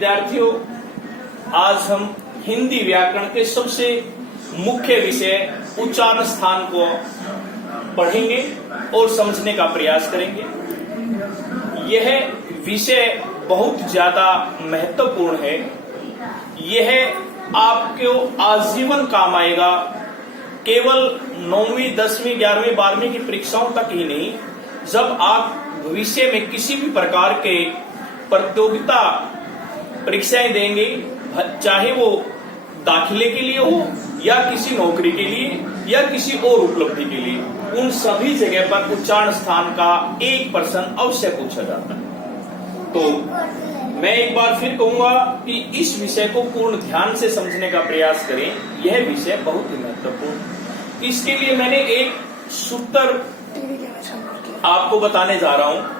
विद्यार्थियों, आज हम हिंदी व्याकरण के सबसे मुख्य विषय उच्चारण स्थान को पढ़ेंगे और समझने का प्रयास करेंगे। यह विषय बहुत ज्यादा महत्वपूर्ण है। यह आपको आजीवन काम आएगा, केवल 9वीं, 10वीं, 11वीं, 12वीं की परीक्षाओं तक ही नहीं। जब आप भविष्य में किसी भी प्रकार के प्रतियोगिता परीक्षाएं देंगे, चाहे वो दाखिले के लिए हो या किसी नौकरी के लिए या किसी और उपलब्धि के लिए, उन सभी जगह पर उच्चारण स्थान का एक प्रश्न अवश्य पूछा जाता है। तो मैं एक बार फिर कहूंगा कि इस विषय को पूर्ण ध्यान से समझने का प्रयास करें। यह विषय बहुत ही महत्वपूर्ण। इसके लिए मैंने एक सूत्र आपको बताने जा रहा हूं।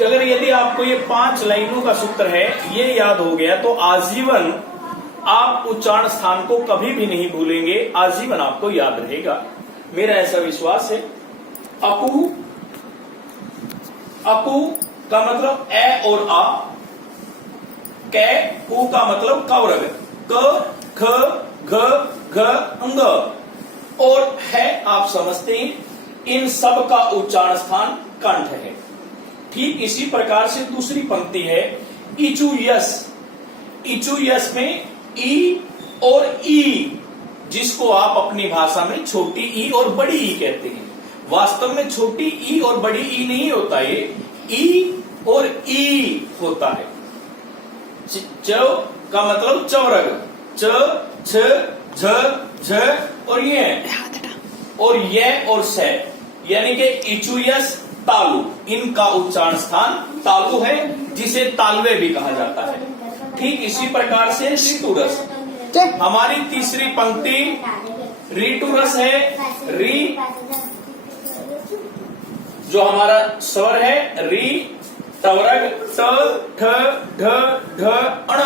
अगर यदि आपको ये 5 लाइनों का सूत्र है, ये याद हो गया तो आजीवन आप उच्चारण स्थान को कभी भी नहीं भूलेंगे, आजीवन आपको याद रहेगा, मेरा ऐसा विश्वास है। अकु, अकु का मतलब ए और आ, कै, उ का मतलब कवरग, क, ख, घ, घ, अंग, और है आप समझते हैं, इन सब का उच्चारण स्थान कंठ है। ठीक इसी प्रकार से दूसरी पंक्ति है इचु यस। इचु यस में ई और ई, जिसको आप अपनी भाषा में छोटी ई और बड़ी ई कहते हैं। वास्तव में छोटी ई और बड़ी ई नहीं होता, ये ई और ई होता है। च का मतलब चौरग, च, छ, झ, झ और ये और से, यानी कि इचुयस तालु, इनका उच्चारण स्थान तालु है, जिसे तालवे भी कहा जाता है। ठीक इसी प्रकार से ऋतुरस, हमारी तीसरी पंक्ति ऋतुरस है। री जो हमारा स्वर है, री, तवरग, स, ठ, ढ, ढ, अण,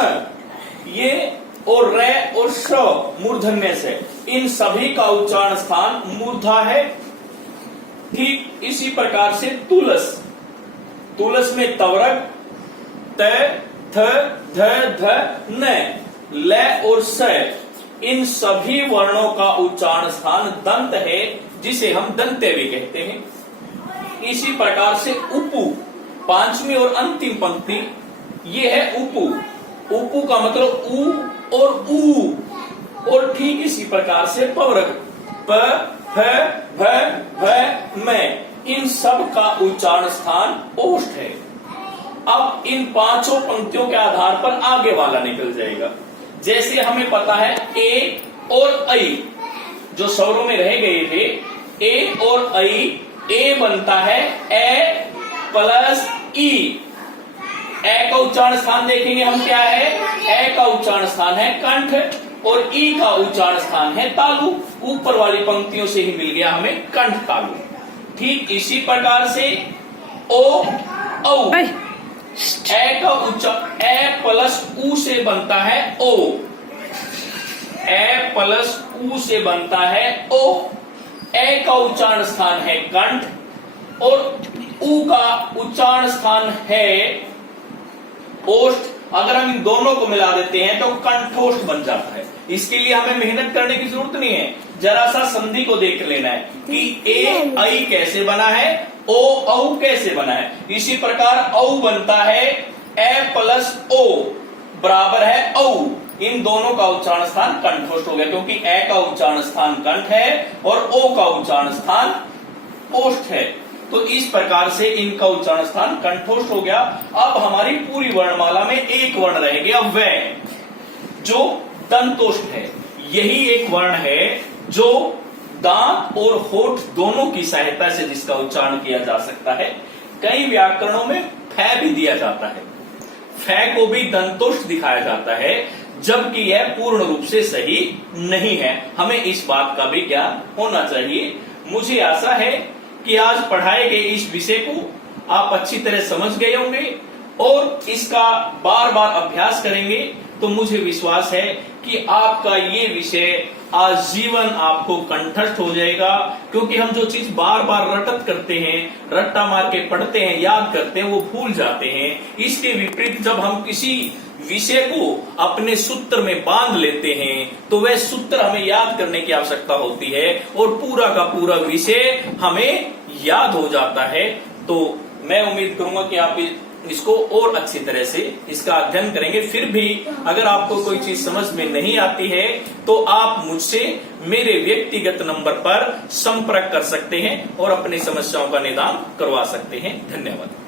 ये और रे और श मूर्धन्य से, इन सभी का उच्चारण स्थान मूर्धा है। ठीक इसी प्रकार से तुलस, तुलस में तवरग, त, थ, ध, ध, न, ल और स, इन सभी वर्णों का उच्चारण स्थान दंत है, जिसे हम दंते भी कहते हैं। इसी प्रकार से उपु, 5वीं और अंतिम पंक्ति, ये है उपु। उपु का मतलब उ और ऊ, और ठीक इसी प्रकार से पवरग, प, फ, भ, भ, में, इन सब का उच्चारण स्थान ओष्ठ है। अब इन 5 पंक्तियों के आधार पर आगे वाला निकल जाएगा। जैसे हमें पता है ए और ऐ जो स्वरों में रह गए थे, ए और ऐ, ए बनता है ए प्लस ई। ए का उच्चारण स्थान देखेंगे हम क्या है, ए का उच्चारण स्थान है कंठ और ई का उच्चारण स्थान है तालु। ऊपर वाली पंक्तियों से ही मिल गया हमें कंठ तालु। ठीक इसी प्रकार से ओ, औ, ए का उच्चारण ए प्लस उ से बनता है ओ, ए प्लस उ से बनता है ओ। ए का उच्चारण स्थान है कंठ और उ का उच्चारण स्थान है ओष्ठ। अगर हम इन दोनों को मिला देते हैं तो कंठोष्ठ बन जाता है। इसके लिए हमें मेहनत करने की जरूरत नहीं है, जरा सा संधि को देख लेना है कि ए ऐ कैसे बना है, ओ औ कैसे बना है। इसी प्रकार औ बनता है ए प्लस ओ बराबर है औ। इन दोनों का उच्चारण स्थान कंठोष्ठ हो गया, क्योंकि ए का उच्चारण स्थान कंठ है और ओ का उच्चारण स्थान ओष्ठ है। तो इस प्रकार से इनका उच्चारण स्थान कंठोष्ठ हो गया। अब हमारी पूरी वर्णमाला में एक वर्ण रह गया व, जो दंतोष्ठ है। यही एक वर्ण है जो दांत और होठ दोनों की सहायता से जिसका उच्चारण किया जा सकता है। कई व्याकरणों में फै भी दिया जाता है, फै को भी दंतोष्ठ दिखाया जाता है, जबकि यह पूर्ण रूप से सही नहीं है। हमें इस बात का भी ज्ञान होना चाहिए। मुझे आशा है कि आज पढ़ाए गए इस विषय को आप अच्छी तरह समझ गए होंगे और इसका बार बार अभ्यास करेंगे तो मुझे विश्वास है कि आपका ये विषय आजीवन आपको कंठस्थ हो जाएगा। क्योंकि हम जो चीज बार बार रटत करते हैं, रट्टा मार के पढ़ते हैं, याद करते हैं, वो भूल जाते हैं। इसके विपरीत जब हम किसी विषय को अपने सूत्र में बांध लेते हैं तो वह सूत्र हमें याद करने की आवश्यकता होती है और पूरा का पूरा विषय हमें याद हो जाता है। तो मैं उम्मीद करूंगा कि आप इसको और अच्छी तरह से इसका अध्ययन करेंगे। फिर भी अगर आपको कोई चीज समझ में नहीं आती है तो आप मुझसे मेरे व्यक्तिगत नंबर पर संपर्क कर सकते हैं और अपनी समस्याओं का निदान करवा सकते हैं। धन्यवाद।